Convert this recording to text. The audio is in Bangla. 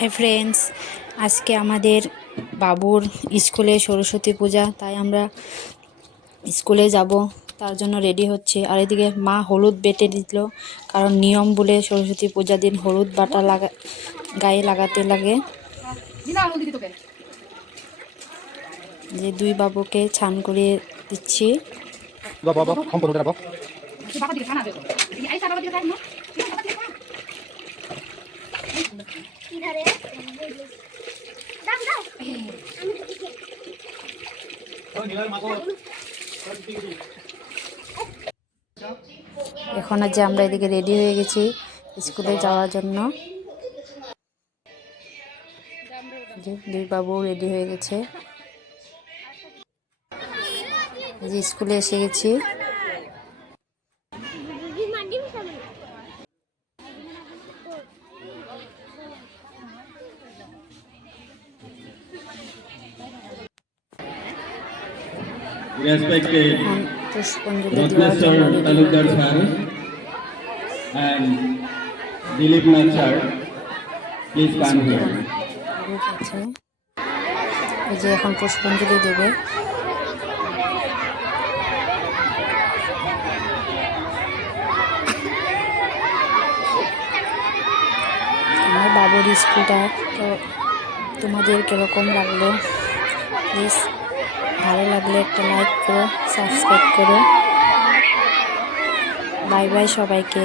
হাই ফ্রেন্ডস, আজকে আমাদের বাবুর স্কুলে সরস্বতী পূজা, তাই আমরা স্কুলে যাব, তার জন্য রেডি হচ্ছে। আর এদিকে মা হলুদ বেটে দিল, কারণ নিয়ম বলে সরস্বতী পূজার দিন হলুদ বাটা গায়ে লাগাতে লাগে। যে দুই বাবুকে ছান করিয়ে দিচ্ছি। এখন আজ আমরা এদিকে রেডি হয়ে গেছি স্কুলে যাওয়ার জন্য। দুই বাবু রেডি হয়ে গেছে, যে স্কুলে এসে গেছি। Respected Professor Talukdar sir and Dilip Nath sir, please come here. এই যে এখন পুষ্পাঞ্জলি দেবে। আমার বাবুর স্কুলটা তো তোমাদের কিরকম লাগলো, প্লিজ ভালো লাগলে একটা লাইক করো, সাবস্ক্রাইব করো। বাই বাই সবাইকে।